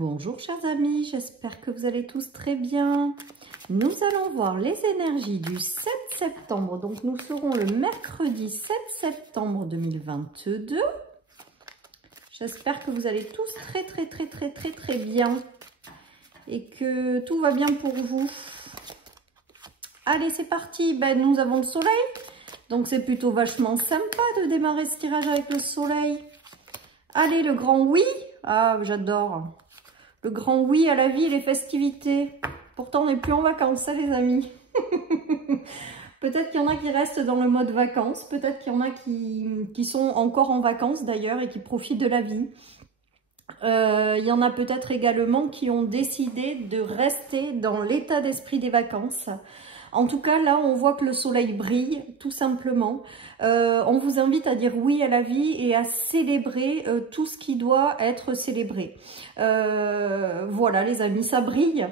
Bonjour chers amis, j'espère que vous allez tous très bien. Nous allons voir les énergies du 7 septembre. Donc nous serons le mercredi 7 septembre 2022. J'espère que vous allez tous très bien et que tout va bien pour vous. Allez, c'est parti. Nous avons le soleil. Donc c'est plutôt vachement sympa de démarrer ce tirage avec le soleil. Allez, le grand oui. Ah, j'adore. Le grand oui à la vie et les festivités. Pourtant, on n'est plus en vacances, ça les amis. Peut-être qu'il y en a qui restent dans le mode vacances. Peut-être qu'il y en a qui sont encore en vacances d'ailleurs et qui profitent de la vie. Il y en a peut-être également qui ont décidé de rester dans l'état d'esprit des vacances. En tout cas, là, on voit que le soleil brille, tout simplement. On vous invite à dire oui à la vie et à célébrer tout ce qui doit être célébré. Voilà, les amis, ça brille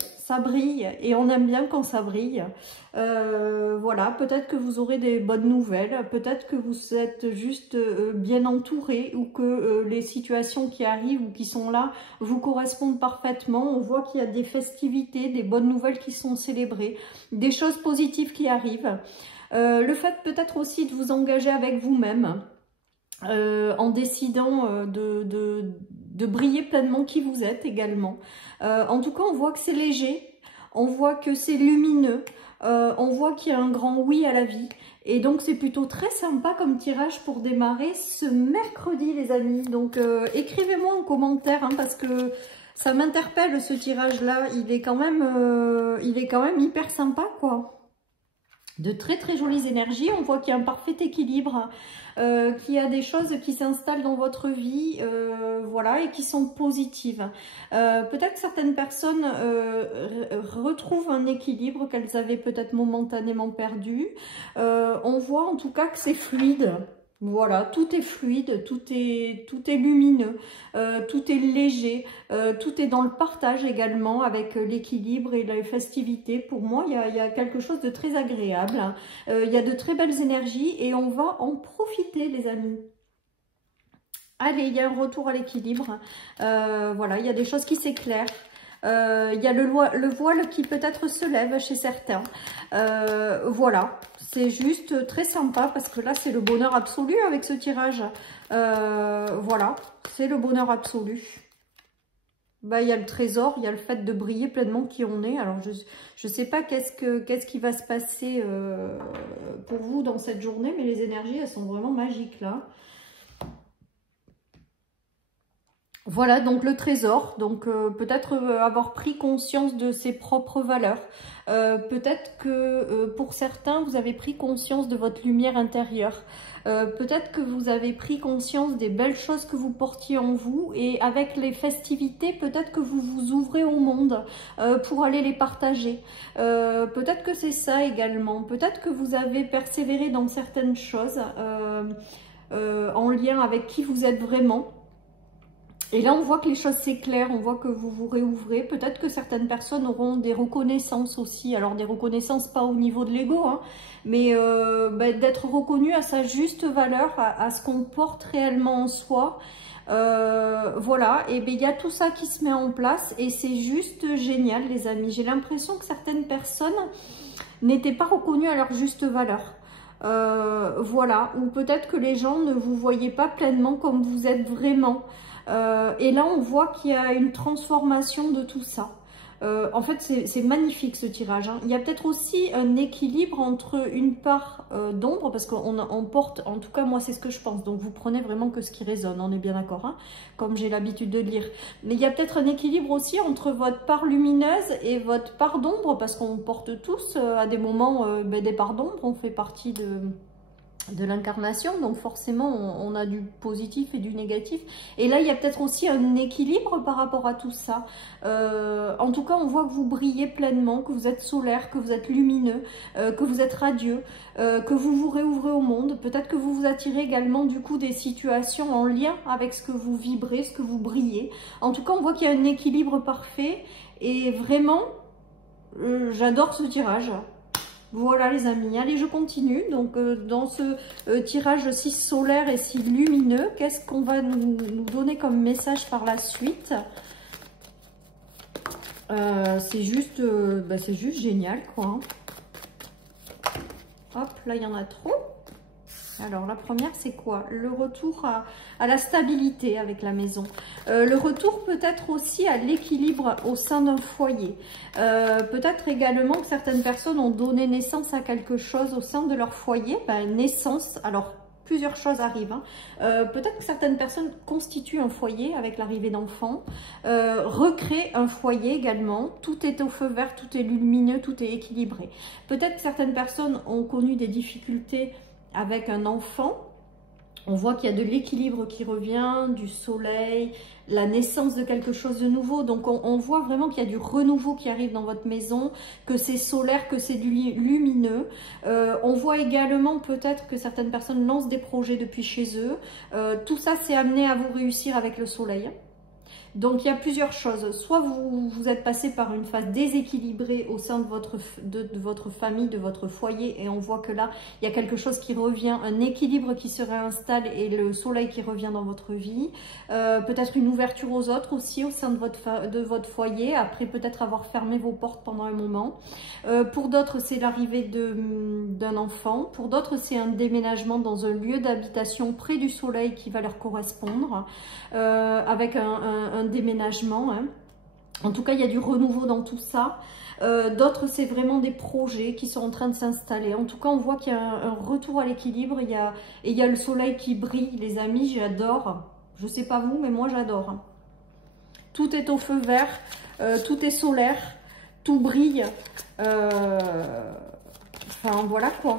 et on aime bien quand ça brille. Voilà, peut-être que vous aurez des bonnes nouvelles, peut-être que vous êtes juste bien entouré ou que les situations qui arrivent ou qui sont là vous correspondent parfaitement. On voit qu'il y a des festivités, des bonnes nouvelles qui sont célébrées, des choses positives qui arrivent. Le fait peut-être aussi de vous engager avec vous-même en décidant de briller pleinement qui vous êtes également. En tout cas, on voit que c'est léger, on voit que c'est lumineux, on voit qu'il y a un grand oui à la vie. Et donc, c'est plutôt très sympa comme tirage pour démarrer ce mercredi, les amis. Donc, écrivez-moi en commentaire, hein, parce que ça m'interpelle ce tirage-là. Il est quand même hyper sympa, quoi. De très jolies énergies, on voit qu'il y a un parfait équilibre, qu'il y a des choses qui s'installent dans votre vie, voilà, et qui sont positives. Peut-être que certaines personnes retrouvent un équilibre qu'elles avaient peut-être momentanément perdu. On voit en tout cas que c'est fluide. Voilà, tout est fluide, tout est lumineux, tout est léger, tout est dans le partage également avec l'équilibre et les festivités. Pour moi, il y a quelque chose de très agréable. Il y a de très belles énergies et on va en profiter, les amis. Allez, il y a un retour à l'équilibre. Voilà, il y a des choses qui s'éclairent. Il y a le voile qui peut-être se lève chez certains. Voilà, c'est juste très sympa parce que là, c'est le bonheur absolu avec ce tirage. Voilà, c'est le bonheur absolu. Il y a le trésor, il y a le fait de briller pleinement qui on est. Alors, je ne sais pas qu'est-ce qui va se passer pour vous dans cette journée, mais les énergies, elles sont vraiment magiques là. Voilà, donc le trésor, donc peut-être avoir pris conscience de ses propres valeurs. Peut-être que pour certains, vous avez pris conscience de votre lumière intérieure. Peut-être que vous avez pris conscience des belles choses que vous portiez en vous. Et avec les festivités, peut-être que vous vous ouvrez au monde pour aller les partager. Peut-être que c'est ça également. Peut-être que vous avez persévéré dans certaines choses en lien avec qui vous êtes vraiment. Et là, on voit que les choses s'éclairent, on voit que vous vous réouvrez. Peut-être que certaines personnes auront des reconnaissances aussi. Alors, des reconnaissances pas au niveau de l'ego, hein, mais d'être reconnu à sa juste valeur, à ce qu'on porte réellement en soi. Voilà, et il y a tout ça qui se met en place et c'est juste génial, les amis. J'ai l'impression que certaines personnes n'étaient pas reconnues à leur juste valeur. Voilà, ou peut-être que les gens ne vous voyaient pas pleinement comme vous êtes vraiment. Et là, on voit qu'il y a une transformation de tout ça. En fait, c'est magnifique ce tirage, hein. Il y a peut-être aussi un équilibre entre une part d'ombre, parce qu'on porte, en tout cas moi c'est ce que je pense, donc vous prenez vraiment que ce qui résonne, on est bien d'accord, hein, comme j'ai l'habitude de lire. Mais il y a peut-être un équilibre aussi entre votre part lumineuse et votre part d'ombre, parce qu'on porte tous à des moments des parts d'ombre, on fait partie de l'incarnation, donc forcément on a du positif et du négatif, et là il y a peut-être aussi un équilibre par rapport à tout ça. En tout cas, on voit que vous brillez pleinement, que vous êtes solaire, que vous êtes lumineux, que vous êtes radieux, que vous vous réouvrez au monde. Peut-être que vous vous attirez également du coup des situations en lien avec ce que vous vibrez, ce que vous brillez. En tout cas, on voit qu'il y a un équilibre parfait et vraiment j'adore ce tirage. Voilà les amis, allez je continue. Donc dans ce tirage si solaire et si lumineux, qu'est-ce qu'on va nous donner comme message par la suite? C'est juste génial, quoi. Hein. Hop, là, il y en a trop. Alors, la première, c'est quoi? Le retour à la stabilité avec la maison. Le retour peut-être aussi à l'équilibre au sein d'un foyer. Peut-être également que certaines personnes ont donné naissance à quelque chose au sein de leur foyer. Ben, naissance, alors plusieurs choses arrivent. Hein. Peut-être que certaines personnes constituent un foyer avec l'arrivée d'enfants. Recréent un foyer également. Tout est au feu vert, tout est lumineux, tout est équilibré. Peut-être que certaines personnes ont connu des difficultés avec un enfant. On voit qu'il y a de l'équilibre qui revient, du soleil, la naissance de quelque chose de nouveau. Donc on voit vraiment qu'il y a du renouveau qui arrive dans votre maison, que c'est solaire, que c'est du lumineux. On voit également peut-être que certaines personnes lancent des projets depuis chez eux. Tout ça, c'est amené à vous réussir avec le soleil. Donc, il y a plusieurs choses. Soit vous êtes passé par une phase déséquilibrée au sein de votre famille, de votre foyer, et on voit que là, il y a quelque chose qui revient, un équilibre qui se réinstalle et le soleil qui revient dans votre vie. Peut-être une ouverture aux autres aussi au sein de votre foyer, après peut-être avoir fermé vos portes pendant un moment. Pour d'autres, c'est l'arrivée d'un enfant. Pour d'autres, c'est un déménagement dans un lieu d'habitation près du soleil qui va leur correspondre, avec un déménagement. Hein. En tout cas, il y a du renouveau dans tout ça. D'autres, c'est vraiment des projets qui sont en train de s'installer. En tout cas, on voit qu'il y a un retour à l'équilibre. Et il y a le soleil qui brille, les amis. J'adore. Je ne sais pas vous, mais moi, j'adore. Hein. Tout est au feu vert. Tout est solaire. Tout brille. Enfin, voilà quoi.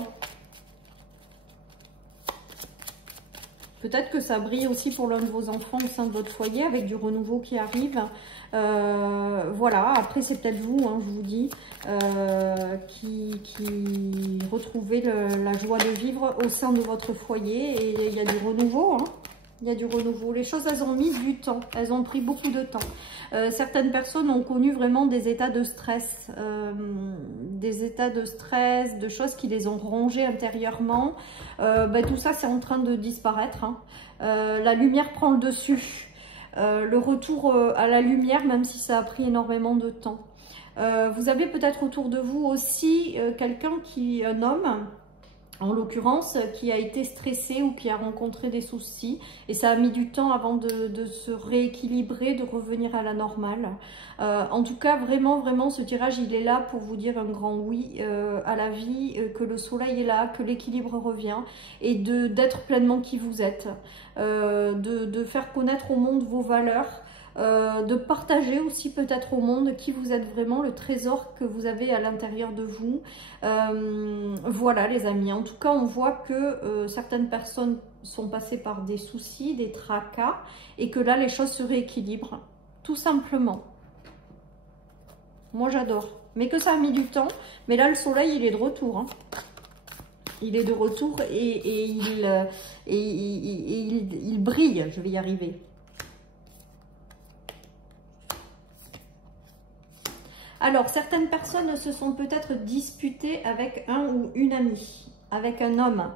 Peut-être que ça brille aussi pour l'un de vos enfants au sein de votre foyer avec du renouveau qui arrive. Voilà, après c'est peut-être vous, hein, je vous dis, qui retrouvez la joie de vivre au sein de votre foyer. Et il y a du renouveau, hein. Il y a du renouveau. Les choses, elles ont mis du temps. Elles ont pris beaucoup de temps. Certaines personnes ont connu vraiment des états de stress. De choses qui les ont rongées intérieurement. Tout ça, c'est en train de disparaître. Hein. La lumière prend le dessus. Le retour à la lumière, même si ça a pris énormément de temps. Vous avez peut-être autour de vous aussi un homme, en l'occurrence, qui a été stressé ou qui a rencontré des soucis. Et ça a mis du temps avant de se rééquilibrer, de revenir à la normale. En tout cas, vraiment, vraiment, ce tirage, il est là pour vous dire un grand oui à la vie, que le soleil est là, que l'équilibre revient et d'être pleinement qui vous êtes. De faire connaître au monde vos valeurs. De partager aussi peut-être au monde qui vous êtes vraiment, le trésor que vous avez à l'intérieur de vous. Voilà les amis, en tout cas on voit que certaines personnes sont passées par des soucis, des tracas, et que là les choses se rééquilibrent, tout simplement. Moi j'adore, mais que ça a mis du temps, mais là le soleil il est de retour. Hein. Il est de retour et il brille, je vais y arriver. Alors, certaines personnes se sont peut-être disputées avec un ou une amie, avec un homme.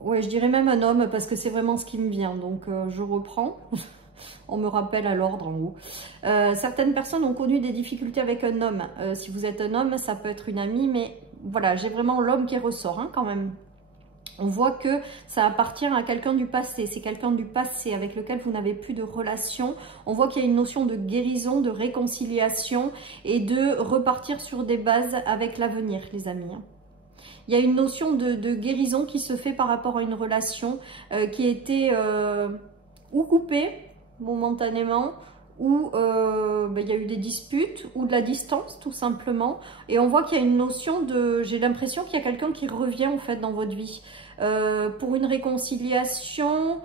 Ouais, je dirais même un homme parce que c'est vraiment ce qui me vient. Donc, je reprends. On me rappelle à l'ordre en haut. Certaines personnes ont connu des difficultés avec un homme. Si vous êtes un homme, ça peut être une amie, mais voilà, j'ai vraiment l'homme qui ressort hein, quand même. On voit que ça appartient à quelqu'un du passé. C'est quelqu'un du passé avec lequel vous n'avez plus de relation. On voit qu'il y a une notion de guérison, de réconciliation et de repartir sur des bases avec l'avenir, les amis. Il y a une notion de guérison qui se fait par rapport à une relation qui était ou coupée momentanément, où il y a eu des disputes ou de la distance tout simplement, et on voit qu'il y a une notion de, j'ai l'impression qu'il y a quelqu'un qui revient en fait dans votre vie pour une réconciliation,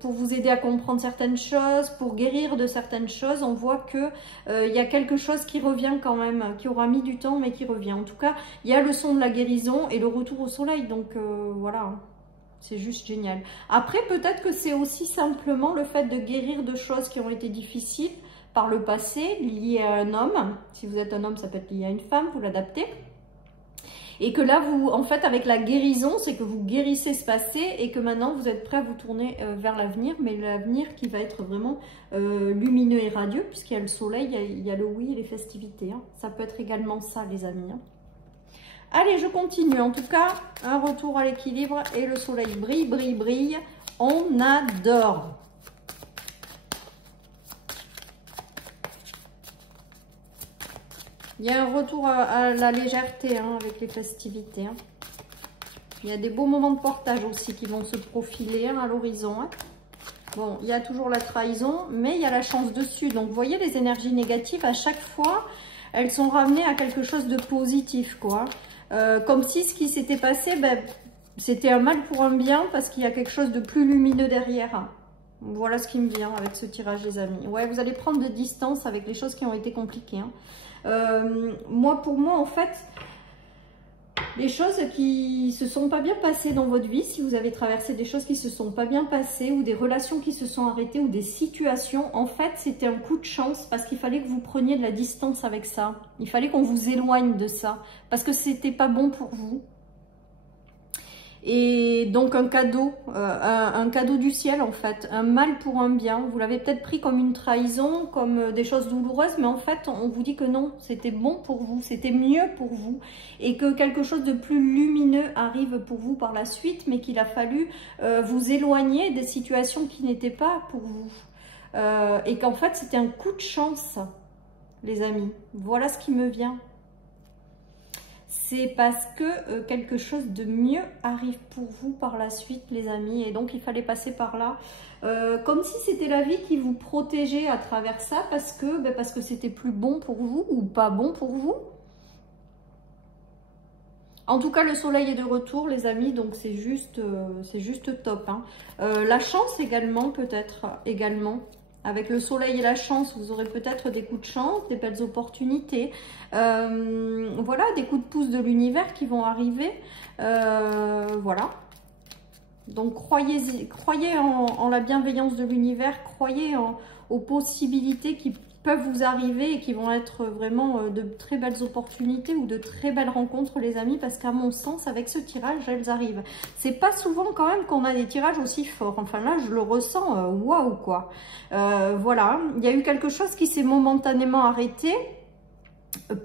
pour vous aider à comprendre certaines choses, pour guérir de certaines choses. On voit que il y a quelque chose qui revient quand même, qui aura mis du temps mais qui revient. En tout cas, il y a le son de la guérison et le retour au soleil, donc voilà. C'est juste génial. Après, peut-être que c'est aussi simplement le fait de guérir de choses qui ont été difficiles par le passé, liées à un homme. Si vous êtes un homme, ça peut être lié à une femme, vous l'adaptez. Et que là, vous, en fait, avec la guérison, c'est que vous guérissez ce passé et que maintenant, vous êtes prêt à vous tourner vers l'avenir, mais l'avenir qui va être vraiment lumineux et radieux, puisqu'il y a le soleil, il y a le oui et les festivités. Hein. Ça peut être également ça, les amis. Hein. Allez, je continue. En tout cas, un retour à l'équilibre et le soleil brille, brille, brille. On adore. Il y a un retour à la légèreté hein, avec les festivités. Hein. Il y a des beaux moments de portage aussi qui vont se profiler hein, à l'horizon. Hein. Bon, il y a toujours la trahison, mais il y a la chance dessus. Donc, vous voyez, les énergies négatives, à chaque fois, elles sont ramenées à quelque chose de positif, quoi. Comme si ce qui s'était passé, ben, c'était un mal pour un bien, parce qu'il y a quelque chose de plus lumineux derrière. Voilà ce qui me vient avec ce tirage, les amis. Ouais, vous allez prendre de distance avec les choses qui ont été compliquées. Hein. Pour moi, en fait, les choses qui se sont pas bien passées dans votre vie, si vous avez traversé des choses qui se sont pas bien passées ou des relations qui se sont arrêtées ou des situations, en fait, c'était un coup de chance parce qu'il fallait que vous preniez de la distance avec ça. Il fallait qu'on vous éloigne de ça parce que c'était pas bon pour vous. Et donc un cadeau du ciel en fait, un mal pour un bien. Vous l'avez peut-être pris comme une trahison, comme des choses douloureuses, mais en fait on vous dit que non, c'était bon pour vous, c'était mieux pour vous. Et que quelque chose de plus lumineux arrive pour vous par la suite, mais qu'il a fallu vous éloigner des situations qui n'étaient pas pour vous. Et qu'en fait c'était un coup de chance, les amis. Voilà ce qui me vient. C'est parce que quelque chose de mieux arrive pour vous par la suite, les amis. Et donc, il fallait passer par là. Comme si c'était la vie qui vous protégeait à travers ça parce que c'était plus bon pour vous ou pas bon pour vous. En tout cas, le soleil est de retour, les amis. Donc, c'est juste top. Hein. La chance également, peut-être également. Avec le soleil et la chance, vous aurez peut-être des coups de chance, des belles opportunités. Voilà, des coups de pouce de l'univers qui vont arriver. Voilà. Donc, croyez en la bienveillance de l'univers. Croyez aux possibilités qui peuvent vous arriver et qui vont être vraiment de très belles opportunités ou de très belles rencontres, les amis, parce qu'à mon sens, avec ce tirage, elles arrivent. C'est pas souvent quand même qu'on a des tirages aussi forts. Enfin là, je le ressens, waouh quoi. Voilà, il y a eu quelque chose qui s'est momentanément arrêté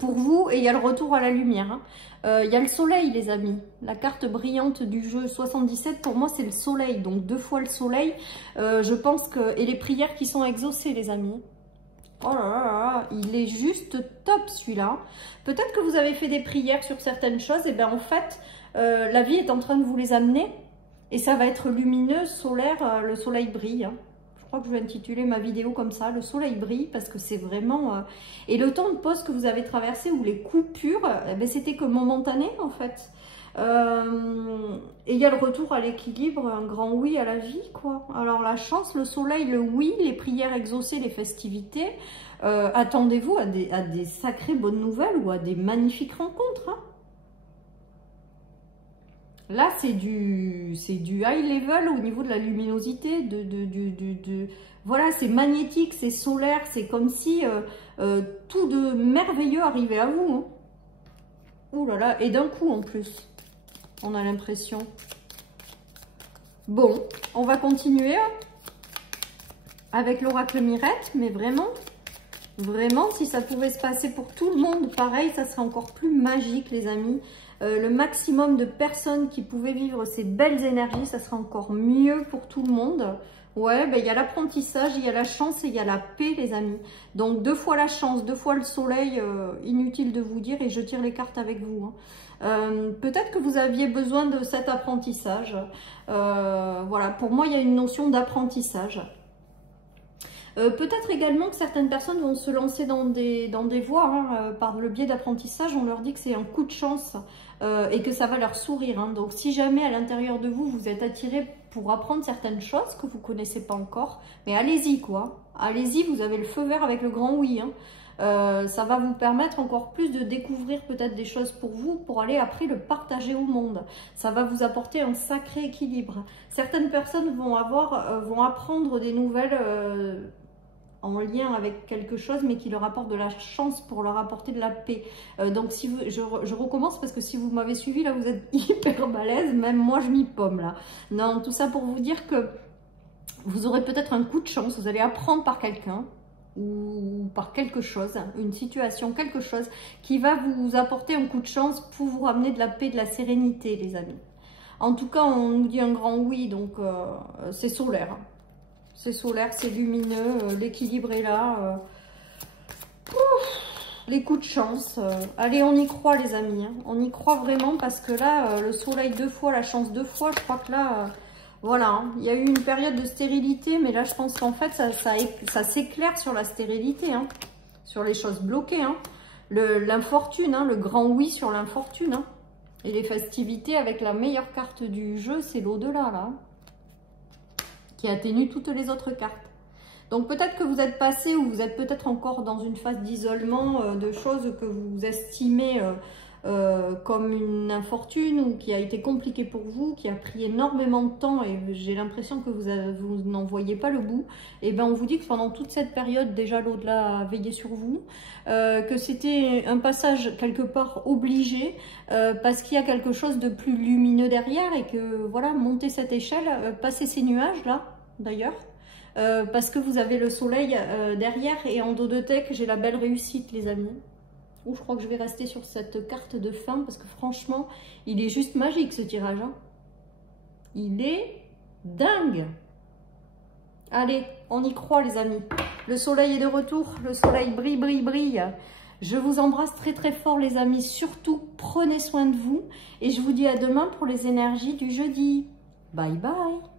pour vous et il y a le retour à la lumière. Hein. Il y a le soleil, les amis. La carte brillante du jeu 77, pour moi, c'est le soleil. Donc 2 fois le soleil. Je pense que... Et les prières qui sont exaucées, les amis. Oh là là là, il est juste top celui-là. Peut-être que vous avez fait des prières sur certaines choses. Et bien en fait, la vie est en train de vous les amener. Et ça va être lumineux, solaire, le soleil brille. Hein. Je crois que je vais intituler ma vidéo comme ça, le soleil brille, parce que c'est vraiment... Et le temps de pause que vous avez traversé, ou les coupures, c'était que momentané en fait. Et il y a le retour à l'équilibre, un grand oui à la vie, quoi. Alors la chance, le soleil, le oui, les prières exaucées, les festivités. Attendez-vous à des sacrées bonnes nouvelles ou à des magnifiques rencontres. Hein. Là, c'est du high level au niveau de la luminosité, voilà, c'est magnétique, c'est solaire, c'est comme si tout de merveilleux arrivait à vous. Hein. Ouh là là, et d'un coup en plus. On a l'impression. Bon, on va continuer avec l'oracle Mirette, mais vraiment, si ça pouvait se passer pour tout le monde, pareil, ça serait encore plus magique, les amis. Le maximum de personnes qui pouvaient vivre ces belles énergies, ça serait encore mieux pour tout le monde. Ouais, il y a l'apprentissage, il y a la chance et il y a la paix, les amis. Donc 2 fois la chance, 2 fois le soleil, inutile de vous dire, et je tire les cartes avec vous. Hein. Peut-être que vous aviez besoin de cet apprentissage. Voilà, pour moi, il y a une notion d'apprentissage. Peut-être également que certaines personnes vont se lancer dans des voies hein, par le biais d'apprentissage. On leur dit que c'est un coup de chance et que ça va leur sourire. Hein. Donc si jamais à l'intérieur de vous, vous êtes attiré pour apprendre certaines choses que vous ne connaissez pas encore, mais allez-y quoi. Allez-y, vous avez le feu vert avec le grand oui. Hein. Ça va vous permettre encore plus de découvrir peut-être des choses pour vous, pour aller après le partager au monde. Ça va vous apporter un sacré équilibre. Certaines personnes vont apprendre des nouvelles en lien avec quelque chose, mais qui leur apporte de la chance pour leur apporter de la paix. Donc si vous, je recommence parce que si vous m'avez suivi, là vous êtes hyper balèze, même moi je m'y pomme là. Non, tout ça pour vous dire que vous aurez peut-être un coup de chance, vous allez apprendre par quelqu'un ou par quelque chose, une situation, quelque chose qui va vous apporter un coup de chance pour vous ramener de la paix, de la sérénité, les amis. En tout cas, on nous dit un grand oui, donc c'est solaire. C'est solaire, c'est lumineux, l'équilibre est là. Les coups de chance. Allez, on y croit, les amis. Hein. On y croit vraiment parce que là, le soleil 2 fois, la chance 2 fois, je crois que là... Voilà, hein. Il y a eu une période de stérilité, mais là, je pense qu'en fait, ça s'éclaire sur la stérilité, hein, sur les choses bloquées. Hein. L'infortune, hein, le grand oui sur l'infortune. Hein. Et les festivités avec la meilleure carte du jeu, c'est l'au-delà, là, qui atténue toutes les autres cartes. Donc, peut-être que vous êtes passé ou vous êtes peut-être encore dans une phase d'isolement de choses que vous estimez... comme une infortune ou qui a été compliqué pour vous, qui a pris énormément de temps et j'ai l'impression que vous n'en voyez pas le bout, et ben on vous dit que pendant toute cette période, déjà l'au-delà a veillé sur vous, que c'était un passage quelque part obligé parce qu'il y a quelque chose de plus lumineux derrière et que voilà, montez cette échelle, passez ces nuages là d'ailleurs. Parce que vous avez le soleil derrière et en dos de tech, j'ai la belle réussite, les amis. Ou je crois que je vais rester sur cette carte de fin parce que franchement, il est juste magique ce tirage. Hein. Il est dingue. Allez, on y croit, les amis. Le soleil est de retour. Le soleil brille, brille, brille. Je vous embrasse très, très fort, les amis. Surtout, prenez soin de vous. Et je vous dis à demain pour les énergies du jeudi. Bye, bye.